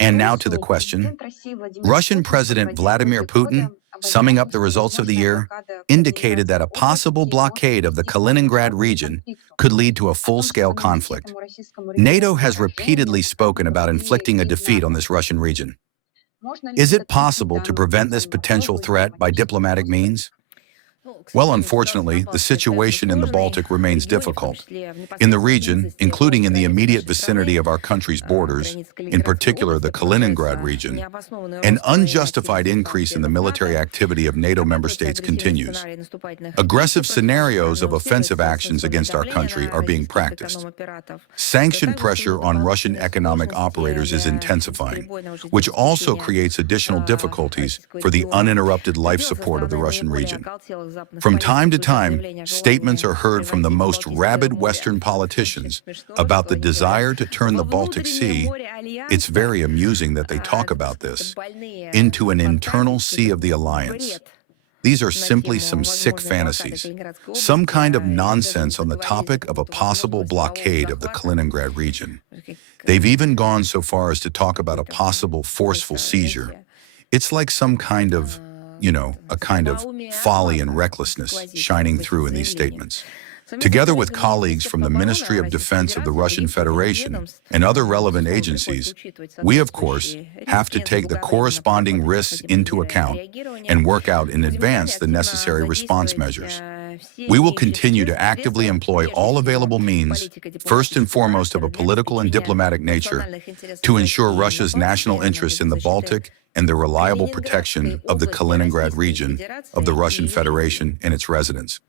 And now to the question. Russian President Vladimir Putin, summing up the results of the year, indicated that a possible blockade of the Kaliningrad region could lead to a full-scale conflict. NATO has repeatedly spoken about inflicting a defeat on this Russian region. Is it possible to prevent this potential threat by diplomatic means? Well, unfortunately, the situation in the Baltic remains difficult. In the region, including in the immediate vicinity of our country's borders, in particular the Kaliningrad region, an unjustified increase in the military activity of NATO member states continues. Aggressive scenarios of offensive actions against our country are being practiced. Sanction pressure on Russian economic operators is intensifying, which also creates additional difficulties for the uninterrupted life support of the Russian region. From time to time, statements are heard from the most rabid Western politicians about the desire to turn the Baltic Sea, it's very amusing that they talk about this, into an internal sea of the alliance. These are simply some sick fantasies, some kind of nonsense on the topic of a possible blockade of the Kaliningrad region. They've even gone so far as to talk about a possible forceful seizure. It's like some kind of a kind of folly and recklessness shining through in these statements. Together with colleagues from the Ministry of Defense of the Russian Federation and other relevant agencies, we, of course, have to take the corresponding risks into account and work out in advance the necessary response measures. We will continue to actively employ all available means, first and foremost of a political and diplomatic nature, to ensure Russia's national interests in the Baltic and the reliable protection of the Kaliningrad region of the Russian Federation and its residents.